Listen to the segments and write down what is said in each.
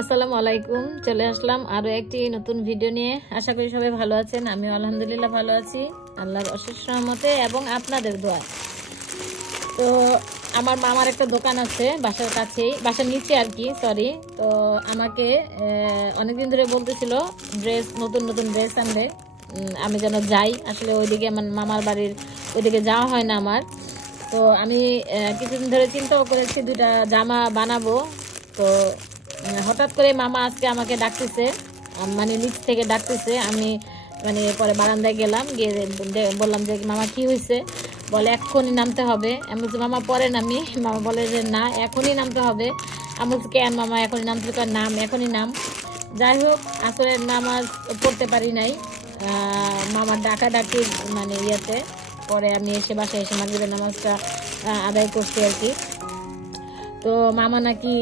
আসসালামু আলাইকুম। চলে আসলাম আরো একটি নতুন ভিডিও নিয়ে। আশা করি সবাই ভালো আছেন। আমি আলহামদুলিল্লাহ ভালো আছি, আল্লাহর অশেষ রহমতে এবং আপনাদের দোয়া। তো আমার মামার একটা দোকান আছে বাসার কাছেই, বাসার নিচে আর কি, সরি। তো আমাকে অনেকদিন ধরে বলতেছিল ড্রেস, নতুন নতুন ড্রেস আনবে, আমি যেন যাই। আসলে ওইদিকে আমার মামার বাড়ির ওইদিকে যাওয়া হয় না আমার। তো আমি কিছুদিন ধরে চিন্তাও করেছি দুইটা জামা বানাবো। তো হঠাৎ করে মামা আজকে আমাকে ডাকতেছে, মানে নিচ থেকে ডাকতেছে। আমি মানে পরে বারান্দায় গেলাম, গিয়ে বললাম যে মামা কি হয়েছে, বলে এক্ষুনি নামতে হবে। আমি বলছি মামা পরে নামি। মামা বলে যে না এখনই নামতে হবে। আমি বলছি কেন মামা এখনই নামতে, নাম এখনই নাম। যাই হোক, আসলে নামাজ পড়তে পারি নাই মামার ডাকাডাকির মানে ইয়েতে। পরে আমি এসে বাসায় এসে মাগরিবের নামাজটা আদায় করছি আর কি। তো মামা নাকি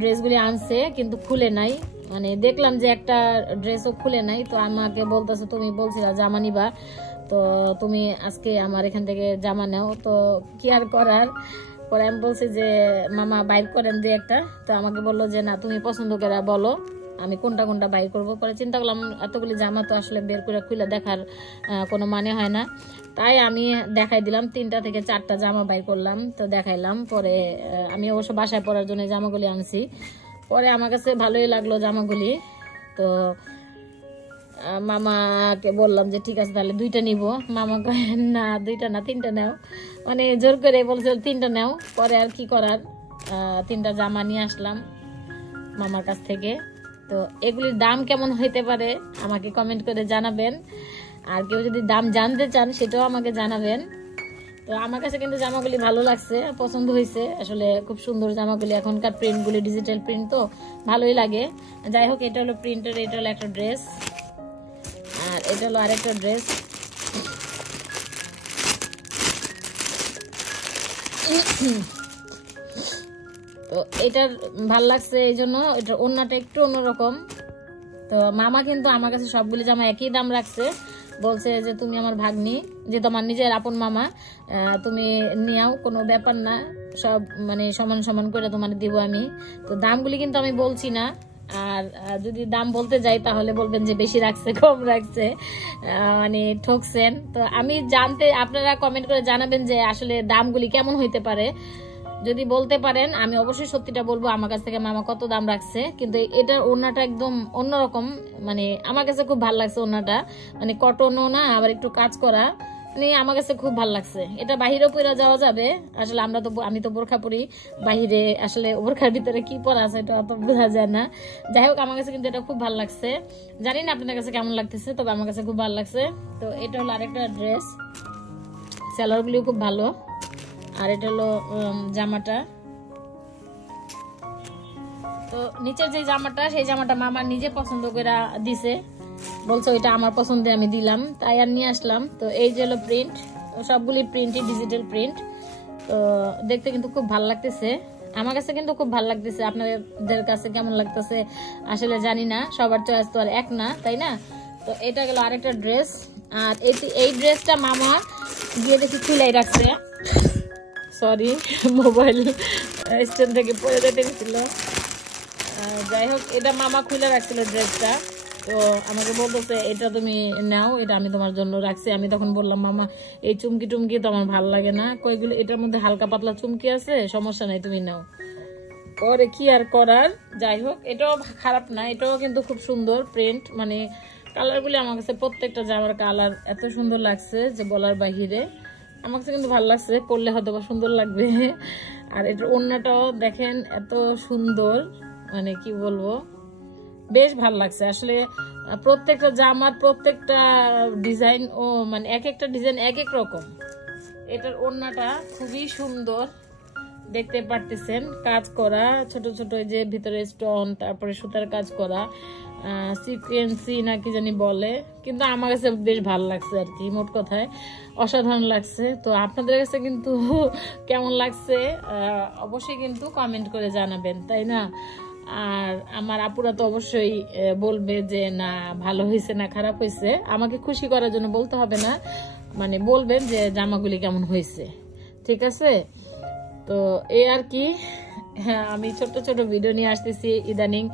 ড্রেসগুলি আনছে কিন্তু খুলে নাই, মানে দেখলাম যে একটা ড্রেসও খুলে নাই। তো আমাকে বলতেছে তুমি বলছিলা জামা নিবা, তো তুমি আজকে আমার এখান থেকে জামা নাও। তো কি আর করার। পরে আমি বলছি যে মামা বাইর করেন যে একটা। তো আমাকে বললো যে না তুমি পছন্দ করে বলো, আমি কোনটা কোনটা বাই করবো। পরে চিন্তা করলাম এতগুলি জামা তো আসলে বের করে খুলে দেখার কোনো মানে হয় না। তাই আমি দেখাই দিলাম, 3টা থেকে 4টা জামা বাই করলাম, তো দেখাইলাম। পরে আমি অবশ্য বাসায় পরার জন্য জামাগুলি আনছি। পরে আমার কাছে ভালোই লাগলো জামাগুলি। তো মামাকে বললাম যে ঠিক আছে তাহলে 2টা নিব। মামা কয় না 2টা না 3টা নেও, মানে জোর করে বলছে 3টা নেও। পরে আর কি করার, 3টা জামা নিয়ে আসলাম মামার কাছ থেকে। তো এগুলির দাম কেমন হইতে পারে আমাকে কমেন্ট করে জানাবেন, আর কেউ যদি দাম জানতে চান সেটাও আমাকে জানাবেন। তো আমার কাছে কিন্তু জামাগুলি ভালো লাগছে, পছন্দ হয়েছে। আসলে খুব সুন্দর জামাগুলি, এখনকার প্রিন্টগুলি ডিজিটাল প্রিন্ট তো ভালোই লাগে। যাই হোক, এটা হলো প্রিন্টের, এটা হলো একটা ড্রেস, আর এটা হলো আরেকটা ড্রেস। তো এটার ভাল লাগছে এই জন্য, এটার ওড়নাটা একটু অন্যরকম। তো মামা কিন্তু আমার কাছে সবগুলি জামা একই দাম রাখছে, বলছে যে তুমি আমার ভাগ্নি, যে তোমার নিজের আপন মামা, তুমি নিয়াও, কোনো ব্যাপার না, সব মানে সমান সমান করে তোমার দিব আমি। তো দামগুলি কিন্তু আমি বলছি না, আর যদি দাম বলতে যাই তাহলে বলবেন যে বেশি রাখছে কম রাখছে, মানে ঠকছেন। তো আমি জানতে, আপনারা কমেন্ট করে জানাবেন যে আসলে দামগুলি কেমন হইতে পারে। যদি বলতে পারেন আমি অবশ্যই সত্যিটা বলবো আমার কাছ থেকে মামা কত দাম রাখছে। কিন্তু এটার ওড়নাটা একদম অন্যরকম, মানে আমার কাছে খুব ভালো লাগছে ওড়নাটা, মানে কটনও না, আবার একটু কাজ করা, মানে আমার কাছে খুব ভালো লাগছে। এটা বাহিরেও পরে যাওয়া যাবে। আসলে আমি তো বোরখা পরি বাহিরে, আসলে বোরখার ভিতরে কি পরা আছে এটা অত বোঝা যায় না। যাই হোক, আমার কাছে কিন্তু এটা খুব ভালো লাগছে। জানি না আপনাদের কাছে কেমন লাগতেছে, তবে আমার কাছে খুব ভালো লাগছে। তো এটা হলো আরেকটা ড্রেস, সেলারগুলিও খুব ভালো। আর এটা হলো জামাটা। তো নিচের যে জামাটা, সেই জামাটা মামা নিজে পছন্দ করে দিছে, বলছে ওইটা আমার পছন্দে আমি দিলাম, তাই আর নিয়ে আসলাম। তো এই যে হলো প্রিন্ট, সবগুলি প্রিন্টই ডিজিটাল প্রিন্ট। তো দেখতে কিন্তু খুব ভালো লাগতেছে, আমার কাছে কিন্তু খুব ভালো লাগতেছে। আপনাদের কাছে কেমন লাগতেছে আসলে জানি না, সবার চয়েস তো আর এক না, তাই না? তো এটা গেল আরেকটা ড্রেস। আর এই ড্রেসটা মামা গিয়ে দেখি খুলাই রাখছে, সরি মোবাইল স্ট্যান্ড থেকে পড়ে যেতে গেছিল। যাই হোক, এটা মামা খুলে রাখছিল ড্রেসটা। তো আমাকে বলতেছে এটা তুমি নাও, এটা আমি তোমার জন্য রাখছি। আমি তখন বললাম মামা এই চুমকি টুমকি তো আমার ভালো লাগে না, কইগুলো এটার মধ্যে হালকা পাতলা চুমকি আছে, সমস্যা নাই তুমি নাও। পরে কি আর করার। যাই হোক, এটাও খারাপ না, এটাও কিন্তু খুব সুন্দর প্রিন্ট, মানে কালারগুলি আমার কাছে প্রত্যেকটা জামার কালার এত সুন্দর লাগছে যে বলার বাহিরে। আমার কাছে কিন্তু ভালো লাগছে, পরলে হয়তো বা সুন্দর লাগবে। আর এটার ওড়নাটাও দেখেন এত সুন্দর, মানে কি বলবো, বেশ ভালো লাগছে। আসলে প্রত্যেকটা জামার প্রত্যেকটা ডিজাইন, ও মানে এক একটা ডিজাইন এক এক রকম। এটার ওড়নাটা খুবই সুন্দর, দেখতে পারতেছেন, কাজ করা ছোট ছোট যে ভিতরে স্টোন, তারপরে সুতার কাজ করা, সিকোয়েন্সি না কি জানি বলে, কিন্তু আমার কাছে বেশ ভালো লাগছে আর কি, মোট কথায় অসাধারণ লাগছে। তো আপনাদের কাছে কিন্তু কেমন লাগছে অবশ্যই কিন্তু কমেন্ট করে জানাবেন, তাই না? আর আমার আপুরা তো অবশ্যই বলবে যে না ভালো হয়েছে না খারাপ হয়েছে, আমাকে খুশি করার জন্য বলতে হবে না, মানে বলবেন যে জামাগুলি কেমন হয়েছে, ঠিক আছে? তো এই আর কি। হ্যাঁ, আমি ছোট ছোট ভিডিও নিয়ে আসতেছি ইদানিং।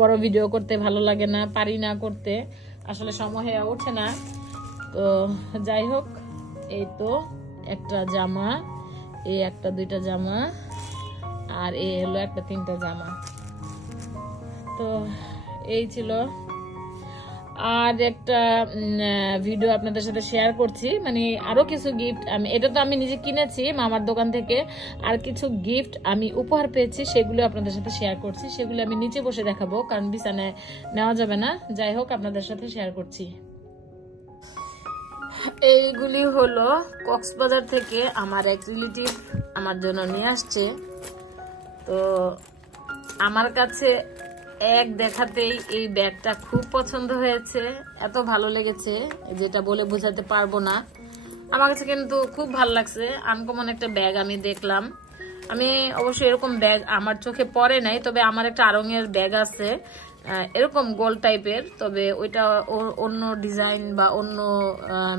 বড় ভিডিও করতে ভালো লাগে না, পারি না করতে, আসলে সময় হয়ে ওঠে না। তো যাই হোক, এই তো একটা জামা, এই একটা দুইটা জামা, আর এই হলো একটা তিনটা জামা। তো এই ছিল। আর একটা ভিডিও আপনাদের সাথে শেয়ার করছি, মানে আরো কিছু গিফট। এটা তো আমি নিজে কিনেছি মামার দোকান থেকে, আর কিছু গিফট আমি উপহার পেয়েছি, সেগুলো আপনাদের সাথে শেয়ার করছি। সেগুলো আমি নিচে বসে দেখাবো, কারণ বিছানায় নেওয়া যাবে না। যাই হোক, আপনাদের সাথে শেয়ার করছি। এইগুলি হলো কক্সবাজার থেকে আমার এক রিলেটিভ আমার জন্য নিয়ে আসছে। তো আমার কাছে এক দেখাতেই এই ব্যাগটা খুব পছন্দ হয়েছে, এত ভালো লেগেছে যেটা বলে বোঝাতে পারবো না। আমার কাছে কিন্তু খুব ভালো লাগছে, আনকমন একটা ব্যাগ আমি দেখলাম। আমি অবশ্যই এরকম ব্যাগ আমার চোখে পড়ে নাই, তবে আমার একটা আড়ঙের ব্যাগ আছে এরকম গোল টাইপের, তবে ওইটা অন্য ডিজাইন বা অন্য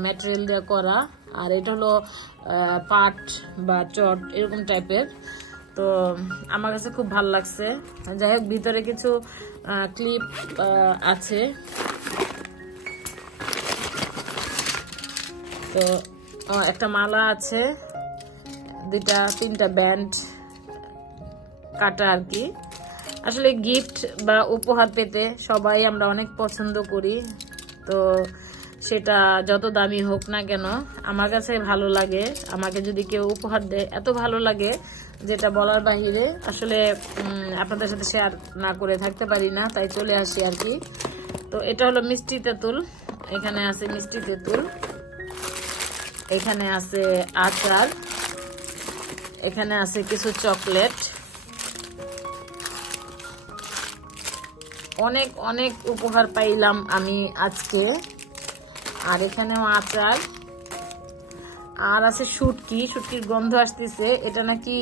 ম্যাটেরিয়াল দিয়ে করা, আর এটা হলো পাট বা চট এরকম টাইপের। তো আমার কাছে খুব ভালো লাগছে। যাই হোক, ভিতরে কিছু ক্লিপ আছে। তো একটা মালা আছে, দুইটা তিনটা ব্যান্ড কাটা আর কি। আসলে গিফট বা উপহার পেতে সবাই আমরা অনেক পছন্দ করি। তো সেটা যত দামি হোক না কেন, আমার কাছে ভালো লাগে। আমাকে যদি কেউ উপহার দেয়, এত ভালো লাগে যেটা বলার বাহিরে। আসলে আপনাদের সাথে শেয়ার না করে থাকতে পারি না, তাই চলে আসি আর কি। তো এটা হলো মিষ্টি তেঁতুল, এখানে আছে মিষ্টি তেঁতুল, এখানে আছে আচার, এখানে আছে কিছু চকলেট। অনেক অনেক উপহার পাইলাম আমি আজকে। আর এখানেও আচার, আর আছে শুটকি, শুটকির গন্ধ আসতেছে। এটা নাকি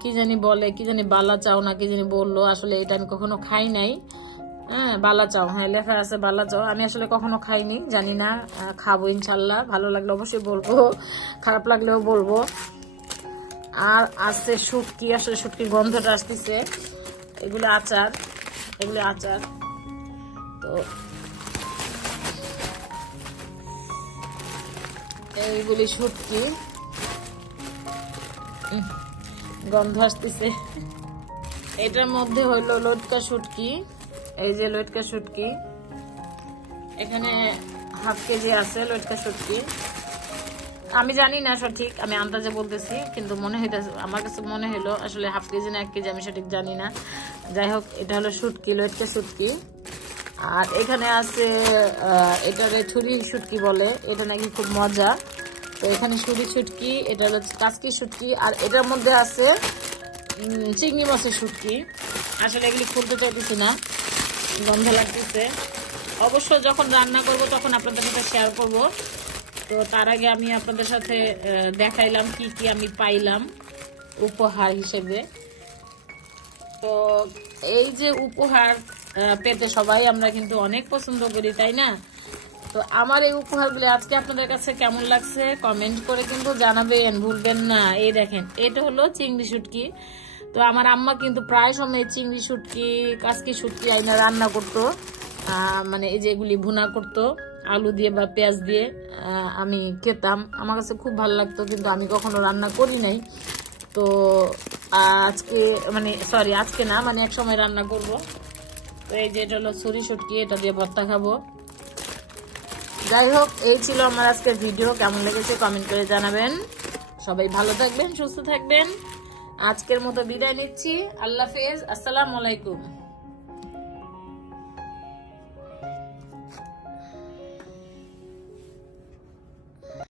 কি জানি বলে, কি জানি বালা চাও না কি জানি বললো, আসলে এটা আমি কখনো খাই নাই। হ্যাঁ, বালা চাও, হ্যাঁ লেখা আছে বালা চাও। আমি আসলে কখনো খাইনি, জানি না, খাবো ইনশাল্লাহ। ভালো লাগলে অবশ্যই বলবো, খারাপ লাগলেও বলবো। আর আছে শুটকি, আসলে শুটকির গন্ধটা আসতেছে। এগুলো আচার, এগুলো আচার। তো এইগুলি শুটকি, গন্ধ আসতেছে। এটার মধ্যে হইলো লটকা শুটকি, এই যে লটকা শুটকি, এখানে হাফ কেজি আছে লটকা শুটকি। আমি জানি না সঠিক, আমি আন্দাজে বলতেছি, কিন্তু মনে হইতেছে, আমার কাছে মনে হলো আসলে হাফ কেজি না 1 কেজি, আমি সঠিক জানি না। যাই হোক, এটা হলো শুটকি, লটকা শুটকি। আর এখানে আছে এটারে ছুরি শুটকি বলে, এটা নাকি খুব মজা। তো এখানে ছুরি শুটকি, এটা হলো কাচকি শুটকি, আর এটার মধ্যে আছে চিংড়ি মাছের শুটকি। আসলে এগুলি খুলতে চাইতেছি না, গন্ধ লাগতেছে। অবশ্য যখন রান্না করব তখন আপনাদের সাথে শেয়ার করব। তো তার আগে আমি আপনাদের সাথে দেখাইলাম কি কি আমি পাইলাম উপহার হিসেবে। তো এই যে উপহার পেতে সবাই আমরা কিন্তু অনেক পছন্দ করি, তাই না? তো আমার এই উপহারগুলো আজকে আপনাদের কাছে কেমন লাগছে কমেন্ট করে কিন্তু জানাবেন, ভুলবেন না। এই দেখেন, এটা হলো চিংড়ি শুটকি। তো আমার আম্মা কিন্তু প্রায় সময় চিংড়ি শুটকি, কাচকি শুটকি আইনা রান্না করতো, মানে এই যে এগুলি ভুনা করতো আলু দিয়ে বা পেঁয়াজ দিয়ে। আমি খেতাম, আমার কাছে খুব ভালো লাগতো, কিন্তু আমি কখনো রান্না করি নাই। তো আজকে মানে সরি আজকে না, মানে এক সময় রান্না করব। তো এই যে এটা হলো ছুরি শুটকি, এটা দিয়ে ভর্তা খাবো। যাই হোক, এই ছিল আমার আজকের ভিডিও। কেমন লেগেছে কমেন্ট করে জানাবেন। সবাই ভালো থাকবেন, সুস্থ থাকবেন। আজকের মতো বিদায় নিচ্ছি। আল্লাহ হাফেজ, আসসালামু আলাইকুম।